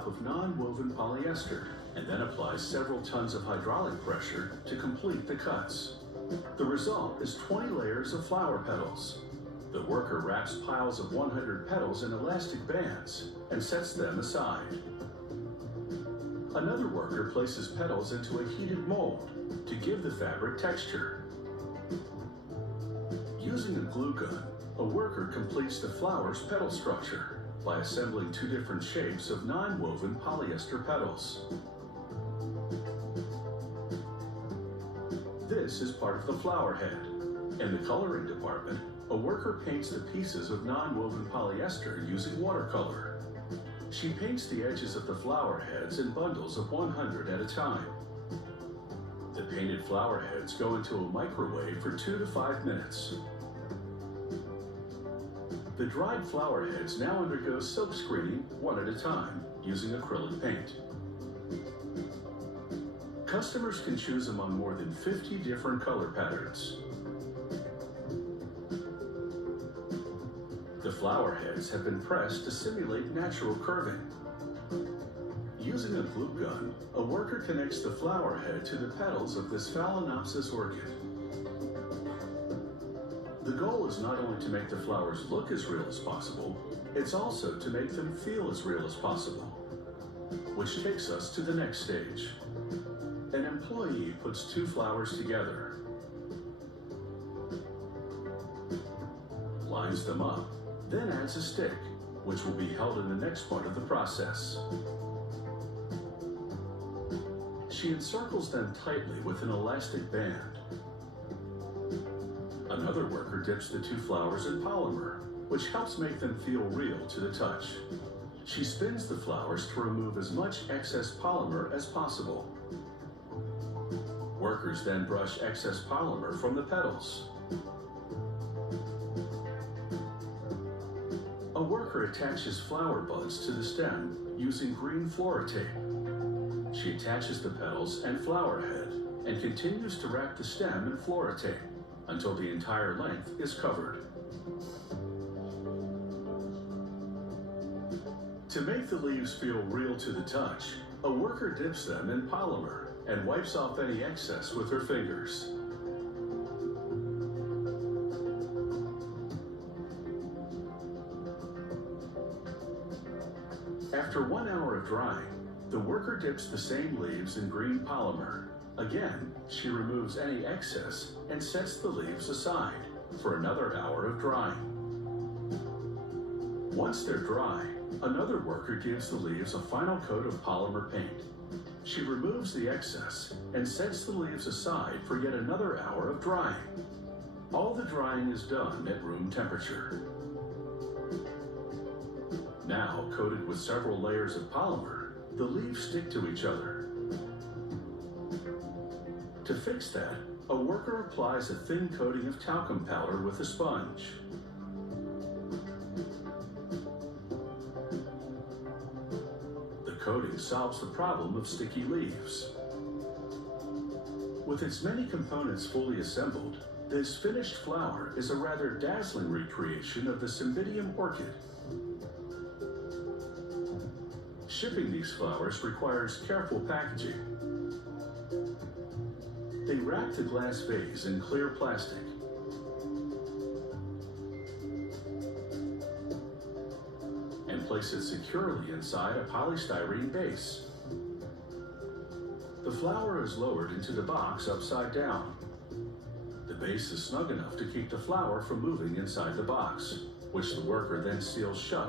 top of non-woven polyester and then applies several tons of hydraulic pressure to complete the cuts. The result is 20 layers of flower petals. The worker wraps piles of 100 petals in elastic bands and sets them aside. Another worker places petals into a heated mold to give the fabric texture. Using a glue gun, a worker completes the flower's petal structure by assembling two different shapes of non-woven polyester petals. This is part of the flower head. In the coloring department, a worker paints the pieces of non-woven polyester using watercolor. She paints the edges of the flower heads in bundles of 100 at a time. The painted flower heads go into a microwave for 2 to 5 minutes. The dried flower heads now undergo silk screening one at a time using acrylic paint. Customers can choose among more than 50 different color patterns. The flower heads have been pressed to simulate natural curving. Using a glue gun, a worker connects the flower head to the petals of this Phalaenopsis orchid. The goal is not only to make the flowers look as real as possible, it's also to make them feel as real as possible. Which takes us to the next stage. An employee puts two flowers together, lines them up, then adds a stick, which will be held in the next point of the process. She encircles them tightly with an elastic band. Another worker dips the two flowers in polymer, which helps make them feel real to the touch. She spins the flowers to remove as much excess polymer as possible. Workers then brush excess polymer from the petals. A worker attaches flower buds to the stem using green flora tape. She attaches the petals and flower head and continues to wrap the stem in flora tape until the entire length is covered. To make the leaves feel real to the touch, a worker dips them in polymer and wipes off any excess with her fingers. After 1 hour of drying, the worker dips the same leaves in green polymer. Again, she removes any excess and sets the leaves aside for another hour of drying. Once they're dry, another worker gives the leaves a final coat of polymer paint. She removes the excess and sets the leaves aside for yet another hour of drying. All the drying is done at room temperature. Now, coated with several layers of polymer, the leaves stick to each other. To fix that, a worker applies a thin coating of talcum powder with a sponge. The coating solves the problem of sticky leaves. With its many components fully assembled, this finished flower is a rather dazzling recreation of the Cymbidium orchid. Shipping these flowers requires careful packaging. They wrap the glass vase in clear plastic. And place it securely inside a polystyrene base. The flower is lowered into the box upside down. The base is snug enough to keep the flower from moving inside the box, which the worker then seals shut